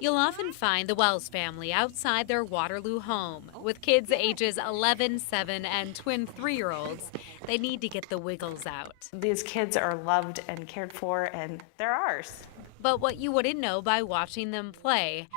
You'll often find the Wells family outside their Waterloo home. With kids ages 11, 7, and twin 3-year-olds, they need to get the wiggles out. These kids are loved and cared for, and they're ours. But what you wouldn't know by watching them play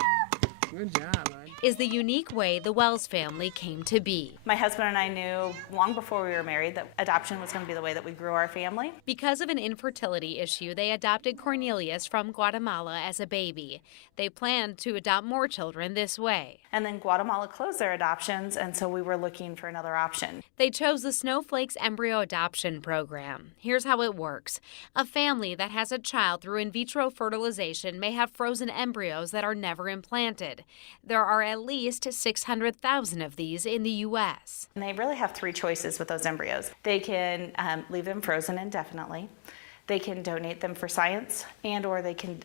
Good job, man. is the unique way the Wells family came to be. My husband and I knew long before we were married that adoption was going to be the way that we grew our family. Because of an infertility issue, they adopted Cornelius from Guatemala as a baby. They planned to adopt more children this way. And then Guatemala closed their adoptions, and so we were looking for another option. They chose the Snowflakes Embryo Adoption Program. Here's how it works. A family that has a child through in vitro fertilization may have frozen embryos that are never implanted. There are at least 600,000 of these in the U.S. And they really have three choices with those embryos. They can leave them frozen indefinitely. They can donate them for science, and or they can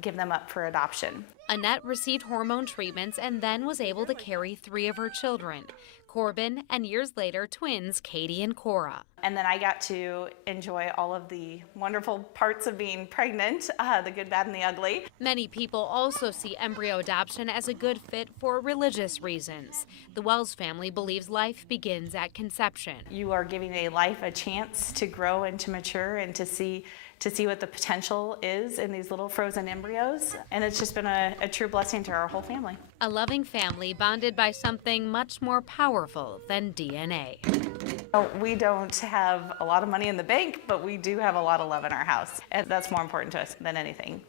give them up for adoption. Annette received hormone treatments and then was able to carry 3 of her children, Corbin, and years later, twins Katie and Cora. And then I got to enjoy all of the wonderful parts of being pregnant, the good, bad, and the ugly. Many people also see embryo adoption as a good fit for religious reasons. The Wells family believes life begins at conception. You are giving a life a chance to grow and to mature and to see what the potential is in these little frozen embryos. And it's just been a true blessing to our whole family. A loving family bonded by something much more powerful than DNA. We don't have a lot of money in the bank, but we do have a lot of love in our house. And that's more important to us than anything.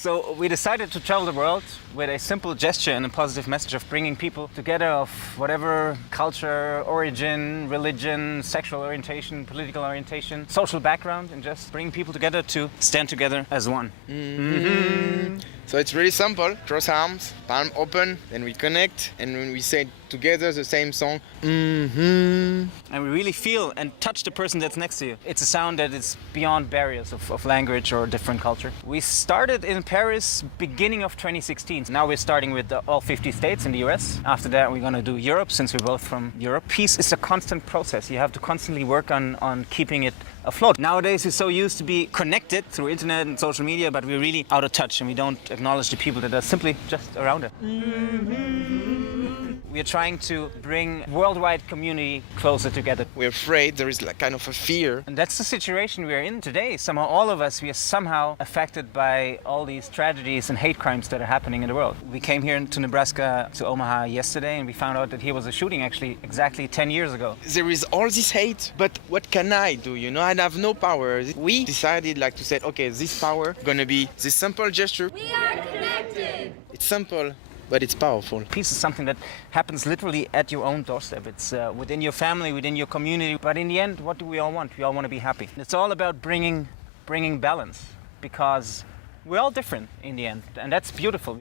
So we decided to travel the world with a simple gesture and a positive message of bringing people together of whatever culture, origin, religion, sexual orientation, political orientation, social background, and just bring people together to stand together as one. So it's really simple. Cross arms, palm open, then we connect, and when we say together the same song, And we really feel and touch the person that's next to you. It's a sound that is beyond barriers of language or different culture. We started in Paris beginning of 2016. Now we're starting with all 50 states in the US. After that we're going to do Europe, since we're both from Europe. Peace is a constant process. You have to constantly work on keeping it afloat. Nowadays we're so used to be connected through internet and social media, but we're really out of touch and we don't acknowledge the people that are simply just around us. We are trying to bring worldwide community closer together. we're afraid, there is like kind of a fear. And that's the situation we're in today. Somehow all of us, we are somehow affected by all these tragedies and hate crimes that are happening in the world. We came here to Nebraska, to Omaha yesterday, and we found out that here was a shooting actually exactly 10 years ago. There is all this hate, but what can I do, you know? I have no power. We decided like to say, okay, this power gonna be this simple gesture. We are connected! It's simple, but it's powerful. Peace is something that happens literally at your own doorstep. It's within your family, within your community. But in the end, what do we all want? We all want to be happy. It's all about bringing balance, because we're all different in the end, and that's beautiful.